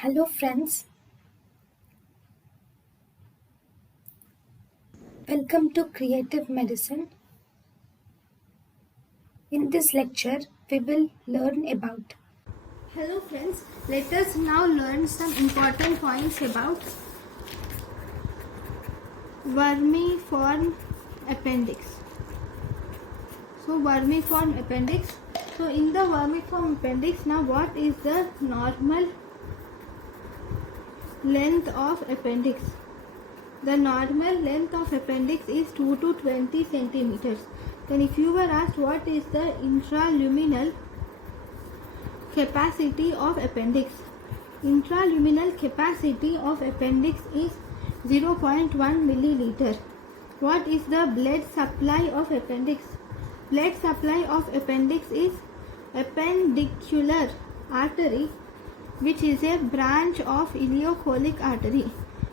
Hello friends, welcome to Creative Medicine. In this lecture, we will learn about. Hello friends, let us now learn some important points about vermiform appendix. So vermiform appendix. So in the vermiform appendix, now what is the normal length of appendix? The normal length of appendix is 2 to 20 centimeters. Then if you were asked what is the intraluminal capacity of appendix, intraluminal capacity of appendix is 0.1 milliliter. What is the blood supply of appendix? Blood supply of appendix is appendicular artery, which is a branch of ileocholic artery.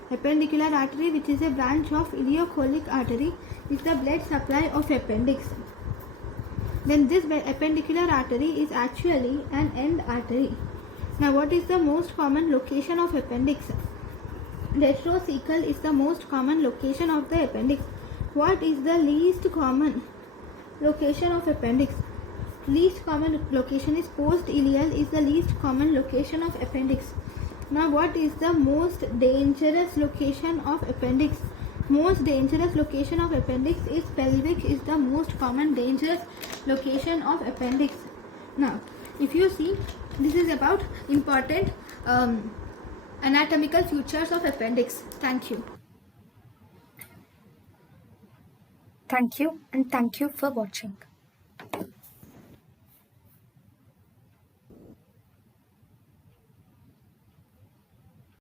Appendicular artery, which is a branch of ileocholic artery, is the blood supply of appendix. Then this appendicular artery is actually an end artery. Now what is the most common location of appendix? Retrocecal is the most common location of the appendix. What is the least common location of appendix? Least common location is post-ileal is the least common location of appendix. Now what is the most dangerous location of appendix? Most dangerous location of appendix is pelvic is the most common dangerous location of appendix. Now if you see, this is about important anatomical features of appendix. Thank you. Thank you and thank you for watching.